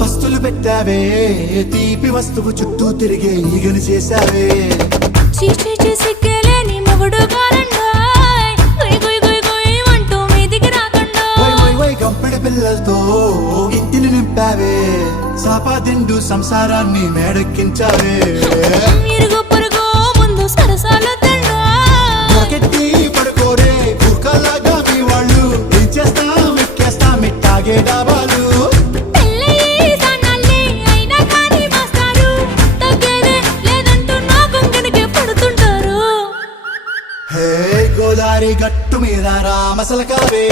పస్తులు పెట్టావే తీపి వస్తువు చుట్టూ తిరిగే ఈగని చేసావే సిగ్గలేని మొగుడు అంటూ మీదికి రాకుండా గంపెడి పిల్లలతో ఇంటిని నింపావే సాపాదిండు సంసారాన్ని మేడెక్కించావే ఇరుగు పొరుగు ముందు సరసాల కెట్టి పడుకోరే కుక్కలాగా మీ వాళ్ళు ఏం చేస్తాం ఎక్కేస్తాం ఇట్టాగే డాబాలు గోదారి గట్టు మీద రామసలకావే